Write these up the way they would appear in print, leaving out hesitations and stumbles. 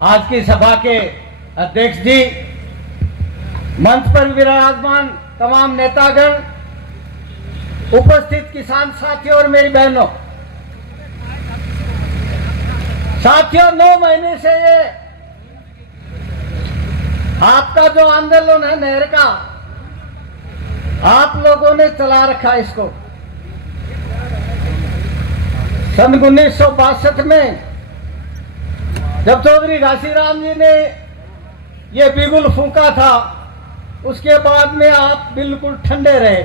आज की सभा के अध्यक्ष जी, मंच पर विराजमान तमाम नेतागण, उपस्थित किसान साथियों और मेरी बहनों, साथियों 9 महीने से ये आपका जो आंदोलन है नहर का, आप लोगों ने चला रखा इसको। सन 1962 में जब चौधरी घासीराम जी ने ये बिगुल फूंका था, उसके बाद में आप बिल्कुल ठंडे रहे।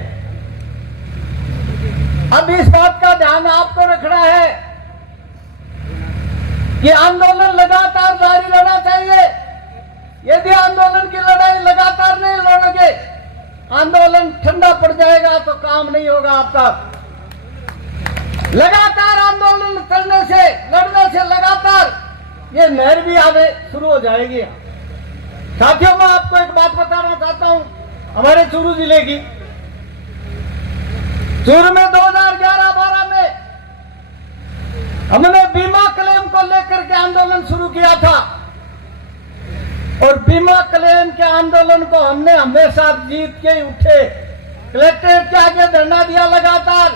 अब इस बात का ध्यान आपको रखना है कि आंदोलन लगातार जारी रहना चाहिए। यदि आंदोलन की लड़ाई लगातार नहीं लड़ोगे, आंदोलन ठंडा पड़ जाएगा तो काम नहीं होगा आपका। लगातार आंदोलन करने से, लड़ने से लगातार ये नहर भी आगे शुरू हो जाएगी। साथियों, मैं आपको एक बात बताना चाहता हूं, हमारे चूरू जिले की। चूरू में 2011-12 में हमने बीमा क्लेम को लेकर के आंदोलन शुरू किया था, और बीमा क्लेम के आंदोलन को हमने हमेशा जीत के उठे। कलेक्ट्रेट के आगे धरना दिया लगातार,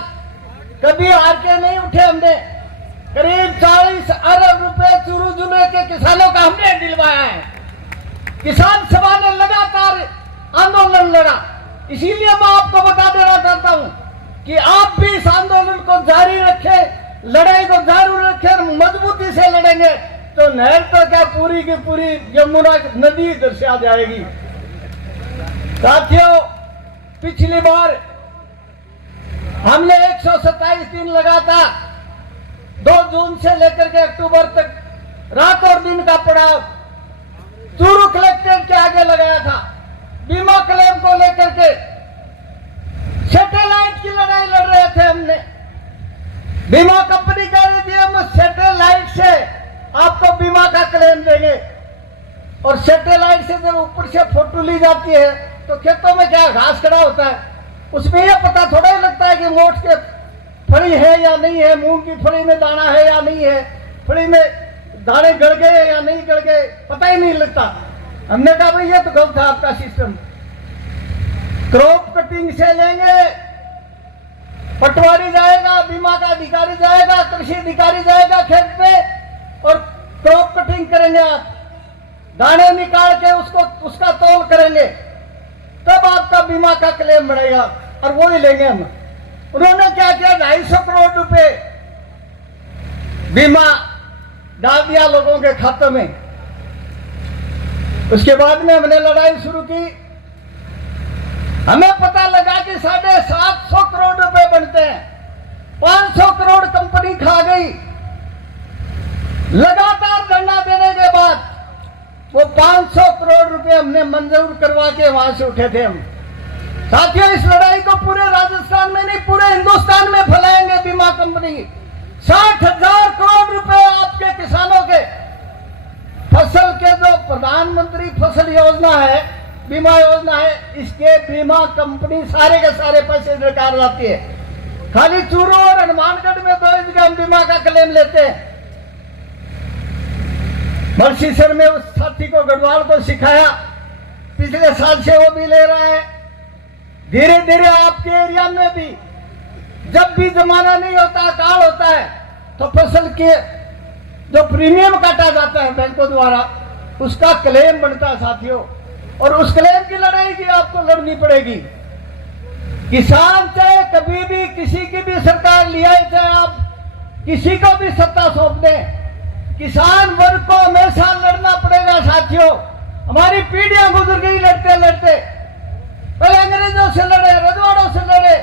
कभी हार के नहीं उठे। हमने करीब 40 अरब रुपए चूरू जिले के किसानों का हमने दिलवाया है। किसान सभा ने लगातार आंदोलन लड़ा। इसीलिए मैं आपको बता देना चाहता हूं कि आप भी इस आंदोलन को जारी रखें, लड़ाई को जारी रखें, मजबूती से लड़ेंगे तो नहर तो क्या पूरी की पूरी यमुना नदी इधर से आ जाएगी। साथियों, पिछली बार हमने 127 दिन लगातार 2 जून से लेकर के अक्टूबर तक रात और दिन का पड़ाव चूरू कलेक्ट्रेट के आगे लगाया था। बीमा क्लेम को लेकर के सैटेलाइट की लड़ाई लड़ रहे थे हमने। बीमा कंपनी कह रही थी हम सैटेलाइट से आपको बीमा का क्लेम देंगे, और सैटेलाइट से जब ऊपर से फोटो ली जाती है तो खेतों में क्या घास खड़ा होता है, उसमें यह पता थोड़ा ही लगता है कि मोट के फली है या नहीं है, मूंग की फली में दाना है या नहीं है, फली में दाने गड़ गए या नहीं गड़ गए, पता ही नहीं लगता। हमने कहा भाई ये तो गलत है आपका सिस्टम। क्रॉप कटिंग से लेंगे, पटवारी जाएगा, बीमा का अधिकारी जाएगा, कृषि अधिकारी जाएगा खेत में और क्रॉप कटिंग करेंगे। आप दाने निकाल के उसका तौल करेंगे, तब आपका बीमा का क्लेम बढ़ेगा और वो ही लेंगे हम। उन्होंने क्या किया, 250 करोड़ रुपए बीमा डाल दिया लोगों के खातों में। उसके बाद में हमने लड़ाई शुरू की। हमें पता लगा कि 750 करोड़ रुपए बनते हैं। 500 करोड़ कंपनी खा गई। लगातार धरना देने के बाद वो 500 करोड़ रुपए हमने मंजूर करवा के वहां से उठे थे हम। साथियों, इस लड़ाई को पूरे राजस्थान में नहीं, पूरे हिंदुस्तान में फैलाएंगे। बीमा कंपनी 60,000 करोड़ रुपए आपके किसानों के फसल के, जो प्रधानमंत्री फसल योजना है, बीमा योजना है, इसके बीमा कंपनी सारे के सारे पैसे निकाल लाती है। खाली चूरू और हनुमानगढ़ में 2 जगह हम बीमा का क्लेम लेते हैं। मर्सीसर में उस साथी को, गढ़वाल को सिखाया, पिछले साल से वो भी ले रहा है। धीरे धीरे आपके एरिया में भी जब भी जमाना नहीं होता, अकाल होता है, तो फसल के जो प्रीमियम काटा जाता है बैंकों द्वारा, उसका क्लेम बनता है साथियों। और उस क्लेम की लड़ाई भी आपको लड़नी पड़ेगी। किसान चाहे कभी भी किसी की भी सरकार लिया, चाहे आप किसी को भी सत्ता सौंप दें, किसान वर्ग को हमेशा लड़ना पड़ेगा साथियों। हमारी पीढ़ियां गुजर गई लड़ते लड़ते। पहले अंग्रेजों से लड़े, रजवाड़ों से लड़े,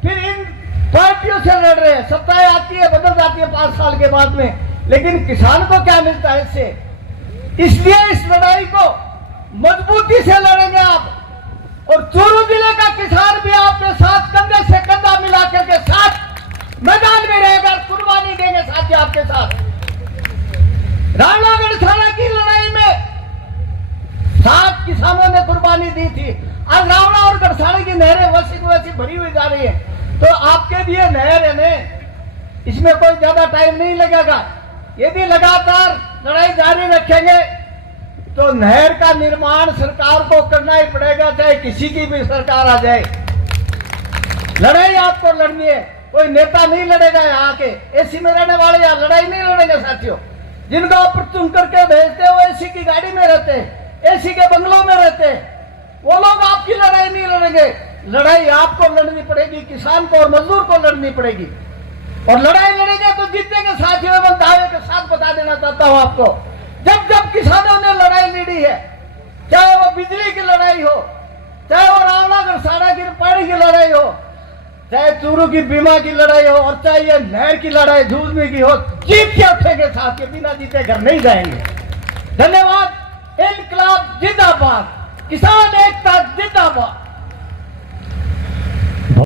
फिर इन पार्टियों से लड़ रहे हैं। सत्ताएं आती है, बदल जाती है 5 साल के बाद में, लेकिन किसान को क्या मिलता है इससे? इसलिए इस लड़ाई को मजबूती से लड़ेंगे आप। और चूरू जिले का किसान भी आपके साथ कंधे से कंधा मिलाकर के साथ मैदान में रहेगा, कुर्बानी देंगे साथी आपके साथ। रावला गढ़साना की लड़ाई में 7 किसानों ने कुर्बानी दी थी। आज रावला और गढ़साना की नहरें वैसी को वैसी भरी हुई जा रही है। तो आपके लिए नहर है, इसमें कोई ज्यादा टाइम नहीं लगेगा। यदि लगातार लड़ाई जारी रखेंगे तो नहर का निर्माण सरकार को करना ही पड़ेगा, चाहे किसी की भी सरकार आ जाए। लड़ाई आपको लड़नी है, कोई नेता नहीं लड़ेगा। यहाँ के एसी में रहने वाले यहाँ लड़ाई नहीं लड़ेंगे साथियों। जिनको आप चुन करके भेजते हो एसी की गाड़ी में रहते हैं, एसी के बंगलों में रहते हैं, वो लोग आपकी लड़ाई नहीं लड़ेंगे। लड़ाई आपको लड़नी पड़ेगी, किसान को और मजदूर को लड़नी पड़ेगी। और लड़ाई लड़ेंगे तो जीतेंगे साथियों। मैं दावे के साथ बता देना चाहता हूं आपको, जब जब किसानों ने लड़ाई लड़ी है, चाहे वो बिजली की लड़ाई हो, चाहे वो रावणागढ़ सारागिर पानी की लड़ाई हो, चाहे चूरू की बीमा की लड़ाई हो, और चाहे ये नहर की लड़ाई झूलने की हो, जीत के उठेंगे साथियों, बिना जीते घर नहीं जाएंगे। धन्यवाद। इनकलाब जिंदाबाद, किसान एकता जिंदाबाद।